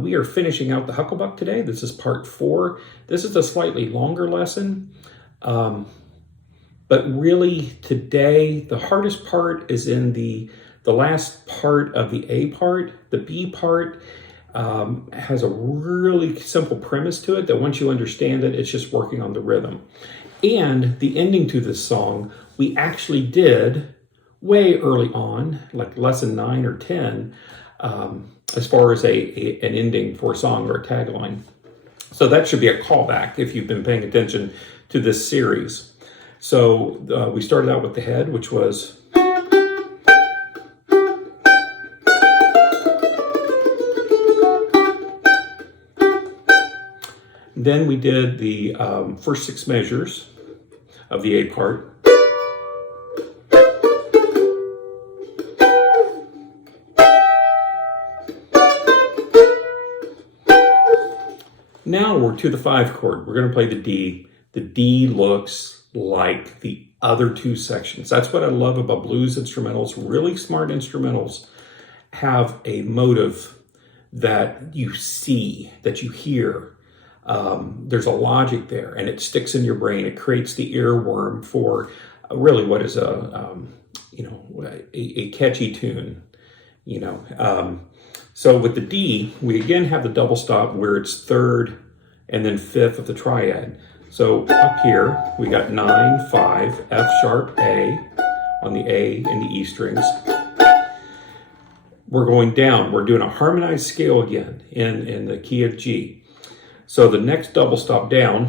We are finishing out the Hucklebuck today. This is part 4. This is a slightly longer lesson, but really today the hardest part is in the last part of the A part. The B part has a really simple premise to it that once you understand it, it's just working on the rhythm. And the ending to this song, we actually did way early on, like lesson 9 or 10, as far as an ending for a song or a tagline. So that should be a callback if you've been paying attention to this series. So we started out with the head, which was... Then we did the first 6 measures of the A part. Now we're to the 5 chord. We're going to play the D. The D looks like the other 2 sections. That's what I love about blues instrumentals. Really smart instrumentals have a motive that you see, that you hear. There's a logic there, and it sticks in your brain. It creates the earworm for really what is a catchy tune, So with the D, we again have the double stop where it's 3rd and then 5th of the triad. So up here, we got 9, 5, F sharp, A on the A and the E strings. We're going down. We're doing a harmonized scale again in the key of G. So the next double stop down,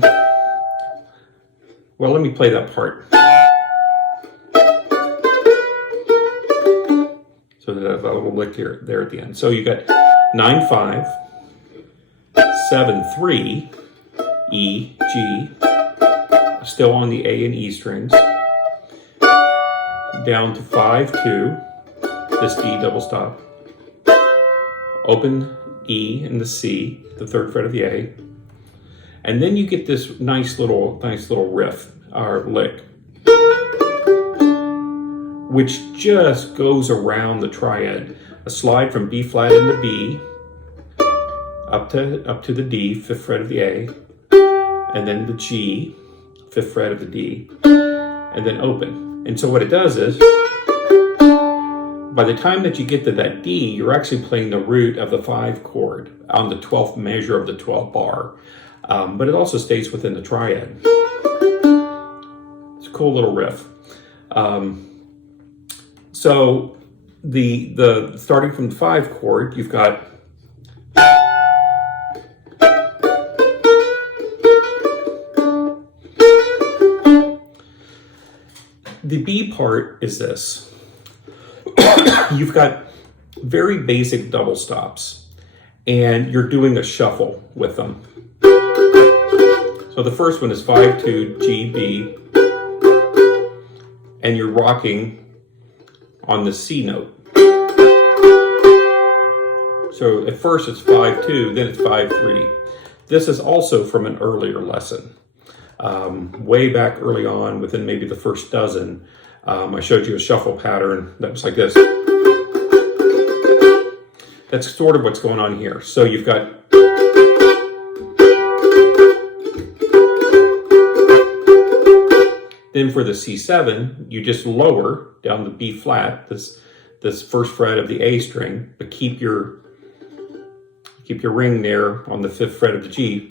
well, let me play that part. So there's a little lick there at the end. So you got 9, 5, 7, 3, E, G, still on the A and E strings, down to 5, 2, this D double stop, open E and the C, the 3rd fret of the A, and then you get this nice little riff or lick, which just goes around the triad. A slide from B flat into B, up to the D, 5th fret of the A, and then the G, 5th fret of the D, and then open. And so what it does is, by the time that you get to that D, you're actually playing the root of the 5 chord on the 12th measure of the 12th bar. But it also stays within the triad. It's a cool little riff. So the starting from the 5 chord, you've got the B part is this. You've got very basic double stops, and you're doing a shuffle with them. So the first one is 5, 2, G, B, and you're rocking on the C note. So at first it's 5, 2, then it's 5, 3. This is also from an earlier lesson. Way back early on, within maybe the first dozen, I showed you a shuffle pattern that was like this. That's sort of what's going on here. So you've got then for the C7, you just lower down the B flat, this 1st fret of the A string, but keep your ring there on the 5th fret of the G.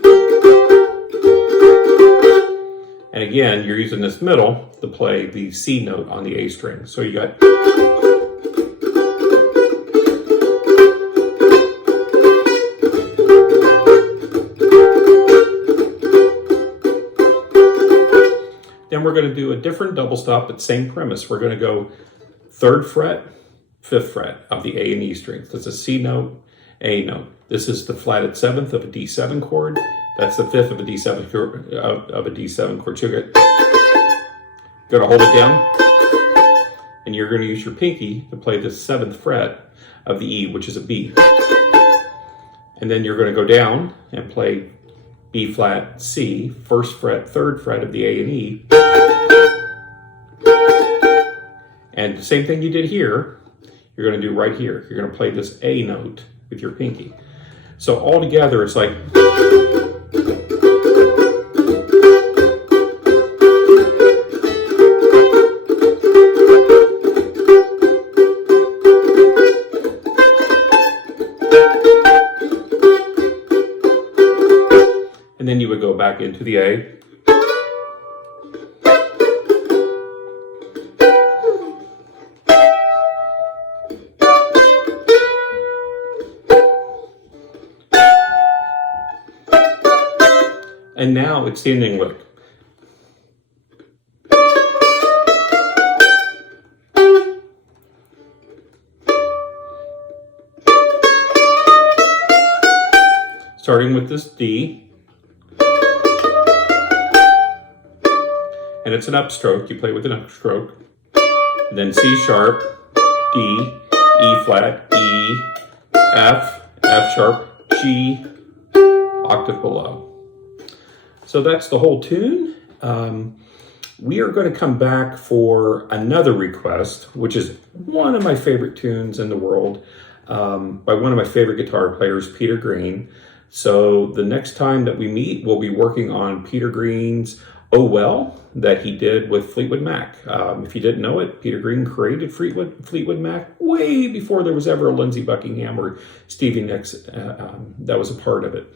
And again, you're using this middle to play the C note on the A string. So you got... Then we're going to do a different double stop, but same premise. We're going to go 3rd fret, 5th fret of the A and E strings. That's a C note, A note. This is the flatted 7th of a D7 chord. That's the 5th of a D7 chord, So you're going to hold it down, and you're going to use your pinky to play the 7th fret of the E, which is a B. And then you're going to go down and play B flat C, 1st fret, 3rd fret of the A and E. And the same thing you did here, you're going to do right here. You're going to play this A note with your pinky. So all together, it's like. And then you would go back into the A. And now it's the ending lick. Starting with this D. And it's an upstroke. You play with an upstroke. And then C sharp, D, E flat, E, F, F sharp, G, octave below. So that's the whole tune. We are going to come back for another request, which is one of my favorite tunes in the world, by one of my favorite guitar players, Peter Green. So the next time that we meet, we'll be working on Peter Green's Oh Well that he did with Fleetwood Mac. If you didn't know it, Peter Green created Fleetwood Mac way before there was ever a Lindsey Buckingham or Stevie Nicks that was a part of it.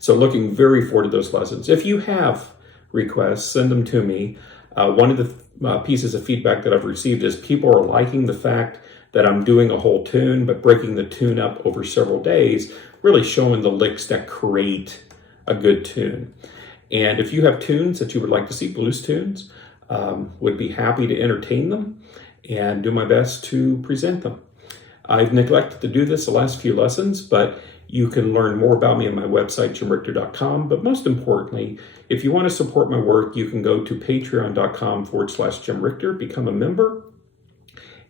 So looking very forward to those lessons. If you have requests, send them to me. One of the pieces of feedback that I've received is people are liking the fact that I'm doing a whole tune, but breaking the tune up over several days, really showing the licks that create a good tune. And if you have tunes that you would like to see, blues tunes, would be happy to entertain them and do my best to present them. I've neglected to do this the last few lessons, but you can learn more about me on my website, jimrichter.com. But most importantly, if you want to support my work, you can go to patreon.com/Jim Richter, become a member.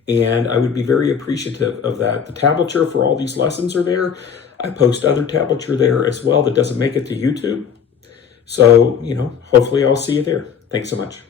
And I would be very appreciative of that. The tablature for all these lessons are there. I post other tablature there as well that doesn't make it to YouTube. So, hopefully I'll see you there. Thanks so much.